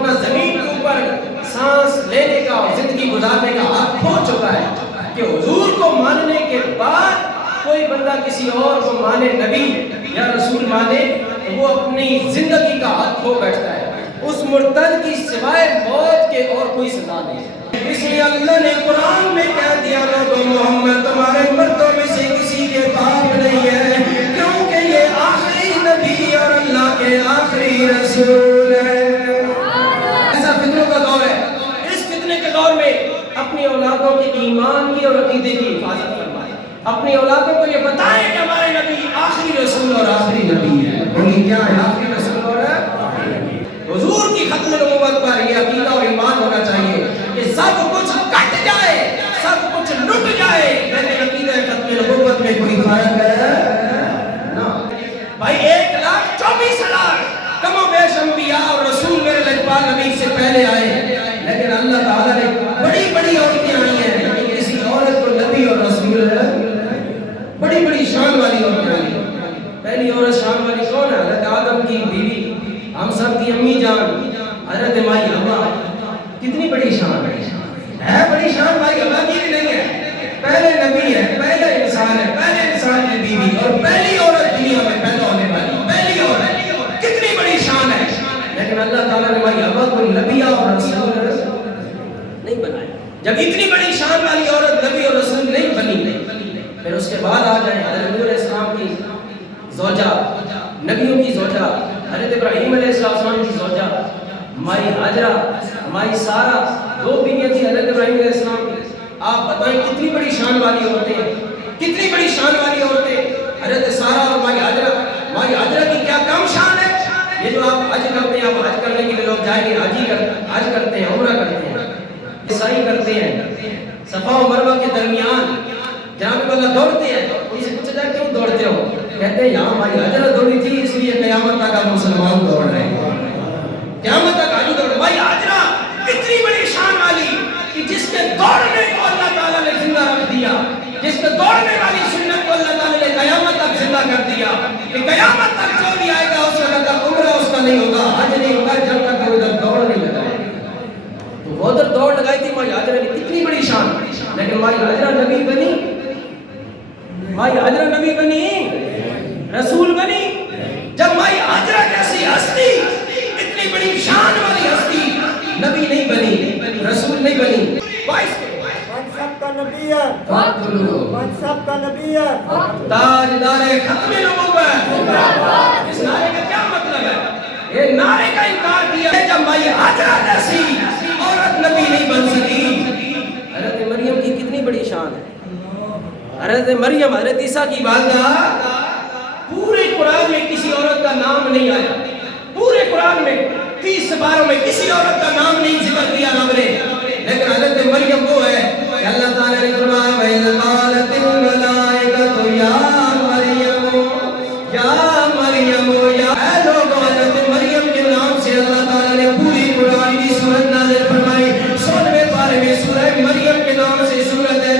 اپنا زمین کے اوپر سانس لینے کا اور زندگی گزارنے کا حق کھو چکا ہے کہ حضور کو ماننے کے بعد کوئی بندہ کسی اور کو مانے، نبی یا رسول مانے، تو وہ اپنی زندگی کا حق کھو بیٹھتا ہے۔ اس مرتد کی سوائے موت کے اور کوئی سزا نہیں ہے۔ اس لیے اللہ نے قرآن میں کہہ دیا لوگو محمد تمہارے مردوں میں سے کسی کے باپ نہیں ہے، کیونکہ یہ آخری نبی اور اللہ کے آخری رسول ہے۔ ایسا فتنوں کا دور ہے، اس فتنے کے دور میں اپنی اولادوں کے ایمان کی اور عقیدے کی حفاظت فرمائے، اپنی اولادوں کو یہ بتائیں کہ ہمارے نبی آخری رسول اور آخری نبی ہے۔ بولیے کیا ہے آخری رسول اور حضور کی ختم نبوت پر یہ عقیدہ اور ایمان ہونا چاہیے کہ سب کچھ کٹ جائے، سب کچھ لٹ جائے، لیکن عقیدہ ختم نبوت میں کوئی فرق ہے نا۔ بھائی 1,24,000 کم و بیش انبیاء اور رسول میرے لجپال نبی سے پہلے آئے ہیں، لیکن اللہ تعالیٰ نے بڑی بڑی عورتیں آئی ہیں، لیکن کسی عورت کو نبی اور رسول ہے، بڑی بڑی شان والی عورتیں آئی ہیں۔ پہلی عورت شان والی کون ہے؟ حضرت آدم کی بیوی، ہم سب کی امی جان حضرت مائی حوا۔ کتنی بڑی شان ہے بڑی شان مائی حوا کی بھی نہیں ہے، پہلے نبی ہے، پہلے انسان ہے، پہلے انسان کی بیوی اور پہلی عورت دنیا میں پیدا ہونے والی پہلی عورت، کتنی بڑی شان ہے، لیکن اللہ تعالیٰ نے مائی حوا کو نبی اور رسول نہیں بنایا۔ جب اتنی بڑی شان والی عورت نبی اور رسول نہیں بنی، پھر اس کے بعد آ جائیں حضرت نوح علیہ السلام کی زوجہ، نبیوں کی زوجہ، حضرت ابراہیم علیہ السلام کی زوجہ مائی ہاجرہ، مائی سارہ، 2 بیویاں تھیں حضرت ابراہیم علیہ السلام کی۔ آپ بتائیں کتنی بڑی شان والی عورتیں ہیں، کتنی بڑی شان والی عورتیں، حضرت سارہ اور مائی ہاجرہ کی کیا کم شان ہے؟ یہ جو آپ حج کرتے ہیں، آپ حج کرنے کے لیے لوگ جائیں گے، حج کرتے ہیں، عمرہ کرتے ہیں، سعی کرتے ہیں، صفا و مروہ کے درمیان جہاں اللہ دوڑتے ہیں، ان سے پوچھا جائے کیوں دوڑتے ہو؟ کہتے ہیں یہاں مائی ہاجرہ دوڑی تھی اس لیے قیامت تک آپ مسلمان دوڑ رہے ہیں، قیامت تک آج دوڑ رہے ہیں۔ مائی ہاجرہ اتنی بڑی شان والی کہ جس کے دوڑنے کو اللہ تعالیٰ نے زندہ رکھ دیا، جس کے دوڑنے والی سنت کو اللہ تعالیٰ نے قیامت تک زندہ کر دیا کہ قیامت تک جو بھی آئے گا اس وقت تک عمرہ اس کا نہیں ہوگا، حج نہیں ہوگا جب تک وہ ادھر دوڑ نہیں لگائے۔ تو وہ ادھر دوڑ لگائی تھی مائی ہاجرہ کی، کتنی بڑی شان، لیکن مائی ہاجرہ نبی بنی، مائی ہاجرہ نبی بنی، رسول بنی؟ جب مائی ہاجرہ جیسی ہستی، اتنی بڑی شان والی ہستی نبی نہیں بنی، رسول نہیں بنی، منصب کا نبی ہے، منصب کا نبی ہے، تاجدار ختم نبوت۔ اس نعرے کا کیا مطلب ہے؟ یہ نعرے کا انکار کیا ہے جب مائی ہاجرہ جیسی عورت نبی نہیں بن سکی۔ حضرت مریم کی کتنی بڑی شان ہے، حضرت مریم حضرت عیسیٰ کی والدہ، پورے قرآن میں کسی عورت کا نام نہیں آیا، پورے قرآن میں 30 سپاروں میں کسی عورت کا نام نہیں ذکر کیا رب نے، لیکن حضرت مریم وہ ہے کہ اللہ تعالیٰ نے فرمایا وَإِذْ قَالَتِ الْمَلَائِكَةُ يَا مَرْيَمُ یا مریم، یا اے لوگوں، حضرت مریم کے نام سے اللہ تعالیٰ نے پوری قرآن کی سورت نازل فرمائی۔ 16ویں پارے میں سورہ مریم کے نام سے سورت ہے،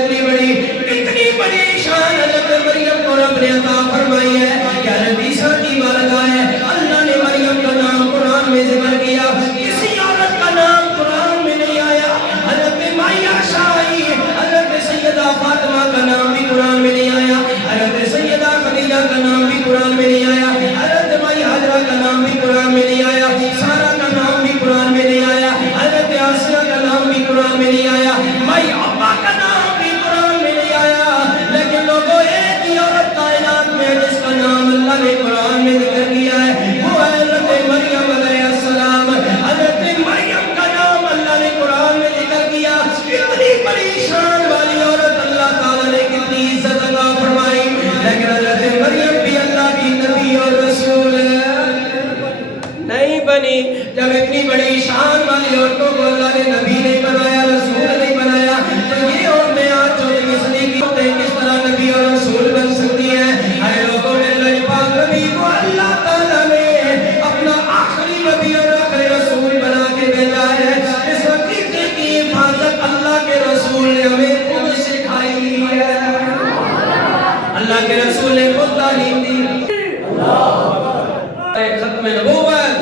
اتنی بڑی شان حضرت مریم کو رب نے عطا فرمائی ہے کہ حضرت عیسیٰ کی والدہ ہے، اللہ نے مریم کا نام قرآن میں ذکر کیا، کسی عورت کا نام قرآن میں نہیں آیا۔ حضرت مائی عائشہ آئی، حضرت سیدہ فاطمہ کا نام بھی قرآن میں نہیں آیا، حضرت سیدہ خدیجہ کا نام بھی قرآن میں نہیں آیا، حضرت مائی ہاجرہ کا نام بھی قرآن میں نہیں آیا، سارہ کا نام بھی قرآن میں نہیں آیا، حضرت آسیہ کا نام بھی قرآن میں نہیں آیا، مائی حوا کا نام بھی قرآن میں نہیں آیا، لیکن لوگوں ایک ہی عورت کائنات میں جس کا نام اللہ نے قرآن میں ذکر کیا ہے، وہ ہے حضرت مریم علیہ السلام۔ حضرت مریم کا نام اللہ نے قرآن میں ذکر کیا، اتنی بڑی شان والی عورت اللہ تعالیٰ نے کتنی عزت عطا فرمائی، لیکن حضرت مریم بھی اللہ کی نبی اور رسول نہیں بنی۔ جب اتنی بڑی شان والی عورتوں کو اللہ نے نبی نہیں بنایا، رسول نہیں بنایا، تو یہ عورتیں آج 14ویں صدی کی عورتیں کس طرح نبی اور رسول بن سکتی ہیں؟ اے لوگوں، میرے لجپال نبی کو اللہ تعالیٰ نے اپنا آخری نبی اور آخری رسول بنا کے بھیجا ہے۔ اس عقیدے کی حفاظت اللہ کے رسول نے ہمیں خود سکھائی ہے، اللہ کے رسول نے خود تعلیم دی۔ ختم نبوت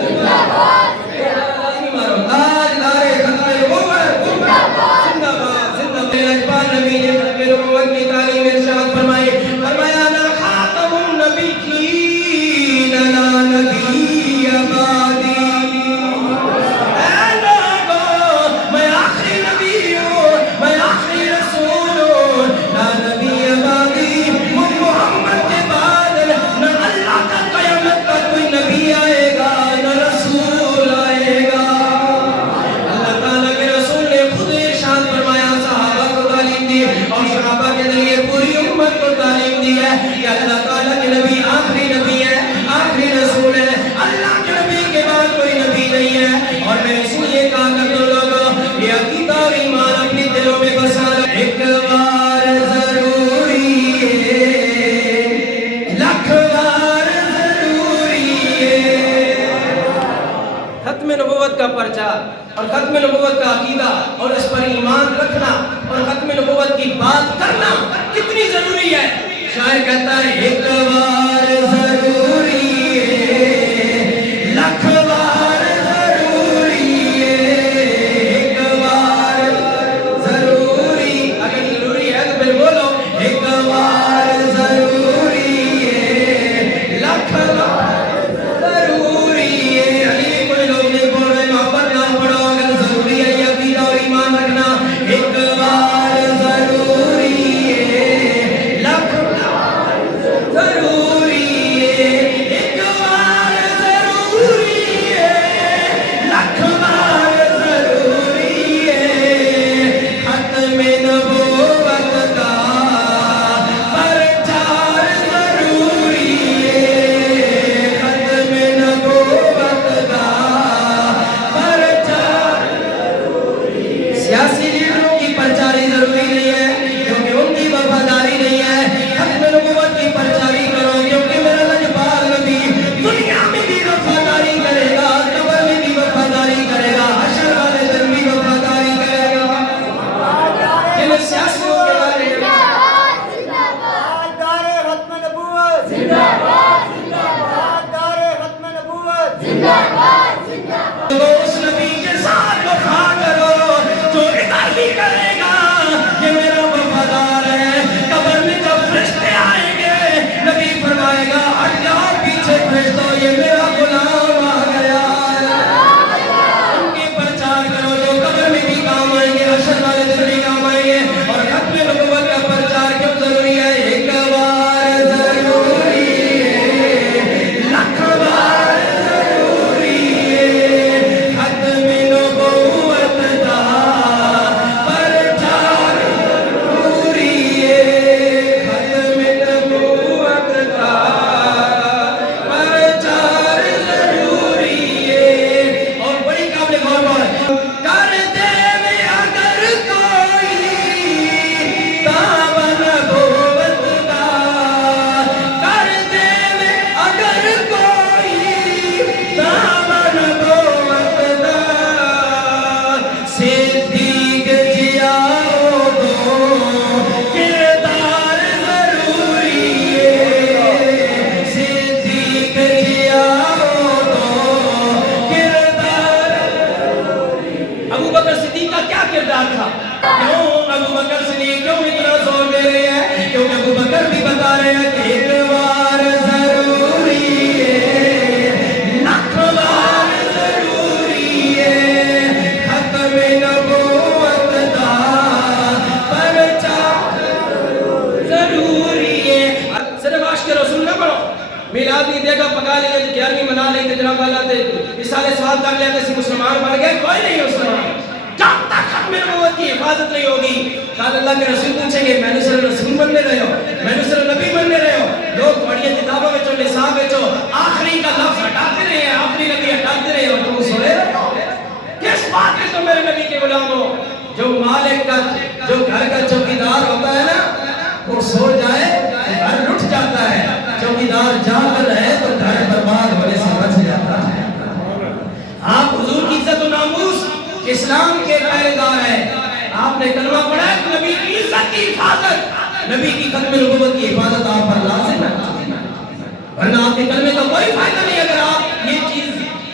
ختم نبوت کا پرچار اور ختم نبوت کا عقیدہ اور اس پر ایمان رکھنا اور ختم نبوت کی بات کرنا کتنی ضروری ہے. شاعر کہتا ہے ایک بار ضروری ہے لاکھ بار ضروری ہے. ایک بار ضروری، اگر ضروری ہے تو پھر بولو ایک بار ضروری ہے لاکھ بار ضروری ہے. علی کوئی لوگ نہیں بول رہے، محبت نہ پڑھو. اگر ضروری ہے یہ عقیدہ اور ایمان رکھنا، ایک بار ضروری ہے لاکھ بار ضروری ہے. ایک بار ضروری ہے لاکھ بار ضروری ہے. ختم نبوت کا پرچار ضروری ہے. ختم نبوت کا پرچار. سیاسی لیڈروں کی پرچاری ضروری نہیں ہے کیونکہ ان کی وفاداری نہیں ہے. ختم نبوت کی پرچاری کرو کیونکہ میرا لجپال نبی دنیا میں بھی وفاداری کرے گا، قبر میں بھی وفاداری کرے گا، حشر والے دن بھی وفاداری کرے گا. کہ سیاسیوں کے بارے میں تاجدار ختم نبوت زندہ باد، زندہ باد. تاجدار ختم نبوت زندہ باد، زندہ باد. تو اس نبی کے ساتھ وفا کرو جو ادھر بھی کرے گا یہ میرا وفادار ہے. قبر میں جب فرشتے آئیں گے نبی فرمائے گا ہٹ جاؤ پیچھے فرشتوں یہ میرا غلام آ گیا. ان کی پرچار کرو جو قبر میں بھی کام آئیں گے، حشر والے دن بھی کام آئیں گے. اور ختم نبوت کا پرچار کیوں ضروری ہے؟ ایک بار ضروری ہے لاکھ بار ضروری ہے. ختم نبوت کا پرچار ضروری ہے. ختم نبوت کا پرچار ضروری ہے. اور بڑی قابل غور بات کر دے میں اگر کوئی دعوی نبوت کا، کر دے میں اگر کوئی دعوی نبوت کا. صدیق جیاؤ دو کردار ضروری ہے. صدیق جیاؤ دو کردار. ابو بکر صدیق کا کیا کردار تھا؟ کیوں ابو بکر صدیق کیوں اتنا زور دے رہے ہیں؟ کیونکہ ابو بکر بھی بتا رہے ہیں کہ ایک بار ضروری ہے لاکھ بار ضروری ہے. ختم نبوت کا پرچار ضروری ہے. صرف عاشق رسول نہ پڑھو، میلاد نہیں دے گا پکا لیں گے، 11ویں منا لیں گے، جناب والا تے رسالے سوال کر لیا کہ مسلمان بن گئے. کوئی نہیں مسلمان جب تک ختم نبوت کی حفاظت نہیں ہوگی. کل اللہ کے رسول پوچھیں گے میں نے صرف رسول بننے رہے ہو، میں نے صرف نبی بننے رہے ہو. لوگ پڑھیے کتابوں میں نصاب میں آخری کا لفظ ہٹاتے رہے ہیں، آخری نبی ہٹاتے رہے ہو. تم سوئے کس بات میں تم میرے نبی کے غلام ہو؟ جو مالک کا جو گھر کا چوکیدار ہوتا ہے نا وہ سو جائے گھر لٹ جاتا ہے، چوکیدار جاگ رہے تو گھر برباد ہونے سے بچ جاتا ہے. آپ حضور کی عزت و ناموس اسلام کے پہرے دار ہیں. آپ نے کلمہ پڑھا ہے کہ نبی کی عزت کی حفاظت، نبی کی ختم نبوت کی حفاظت آپ پر لازم ہے. ورنہ آپ کے کلمے کا کوئی فائدہ نہیں اگر آپ یہ چیز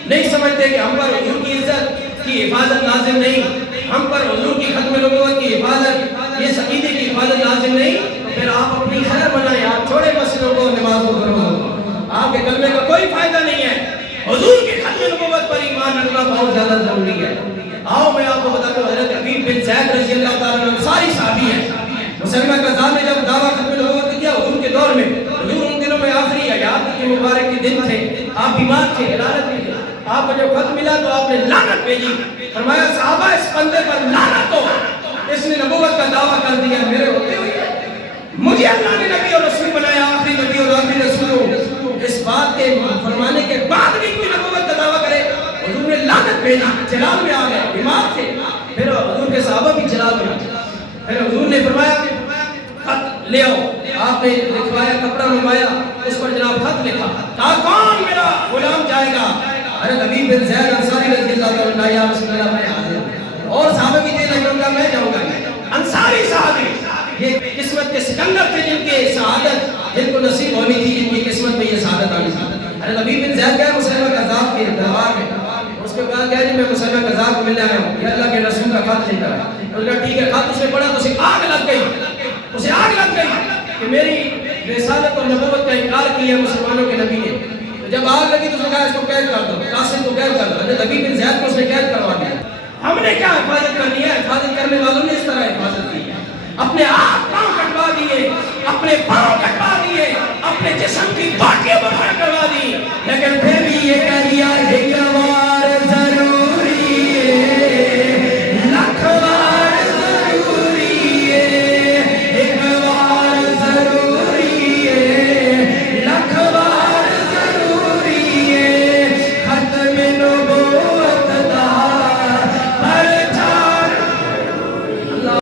نہیں سمجھتے کہ ہم پر حضور کی عزت کی حفاظت لازم نہیں، ہم پر حضور کی ختم نبوت کی حفاظت، یہ عقیدے کی حفاظت لازم نہیں، تو پھر آپ اپنی خیر بنائیں، آپ چھوڑے مسجدوں کو، نمازوں کو کرو. آپ کے کلمے کا کوئی فائدہ نہیں ہے. حضور کی ختم نبوت پر ایمان رکھنا بہت زیادہ ضروری ہے. آؤ میں آپ کو بتاتا ہوں، حضرت حبیب بن زید رضی اللہ تعالیٰ عنہ انصاری صحابی ہیں. مسلمہ کذاب نے جب دعویٰ ختم نبوت کیا حضور کے دور میں، حضور ان دنوں میں آخری حیات کے مبارک کے دن تھے، آپ بیمار تھے، حرارت میں تھے. آپ کو جب خط ملا تو آپ نے لعنت بھیجی، فرمایا صحابہ اس بندے پر لعنت ہو، اس نے نبوت کا دعویٰ کر دیا. میرے ہوتے ہوئے مجھے اللہ نے نبی اور رسول بنایا، آخری نبی اور آخری رسول ہوں. اس بات کے فرمانے کے بعد بھی کوئی نبوت کا دعویٰ کرے، حضور نے لعنت بھیجی. جلال میں آ گئے، بیمار تھے. پھر حضور کے صحابہ بھی جلال میں آ گئے. پھر حضور نے فرمایا خط لے آؤ. آپ نے لکھوایا، کپڑا منگوایا، اس پر جناب خط لکھا. کہا کون میرا غلام جائے گا؟ ارے نبی بن زید انصاری رضی اللہ عنہ نے یا رسول اللہ میں حاضر ہوں، اور صحابہ کی تیز لگوں گا میں جاؤں گا۔ انصاری صحابی یہ قسمت کے سکندر تھے جن کے سعادت جن کو نصیب ہونی تھی، جن کی قسمت میں یہ سعادت آنی تھی۔ ارے نبی بن زید گئے مسلمہ کذاب کے دربار میں، اس کے بعد کہا جی میں مسلمہ کذاب کو ملنے آیا ہوں، یہ اللہ کے رسول کا خط لے کر آیا۔ انہوں نے کہا ٹھیک ہے، خط اس نے پڑھا تو اسے آگ لگ گئی، اسے آگ لگ گئی کہ میری رسالت اور نبوت کا انکار کیا مسلمانوں کے نبی نے۔ جب آگ لگی تو اس نے کہا اس کو قید کر دو، قاسم کو قید کر دو۔ نبی بن زید کو اس نے قید کروا دیا۔ ہم نے کیا حفاظت کرنی ہے؟ حفاظت کرنے والوں نے اس طرح حفاظت کی، اپنے آپ پاؤں کٹوا دیے، اپنے پاؤں کٹوا دیے، اپنے جسم کی باٹیاں بڑھا کروا دی، لیکن پھر بھی یہ کہہ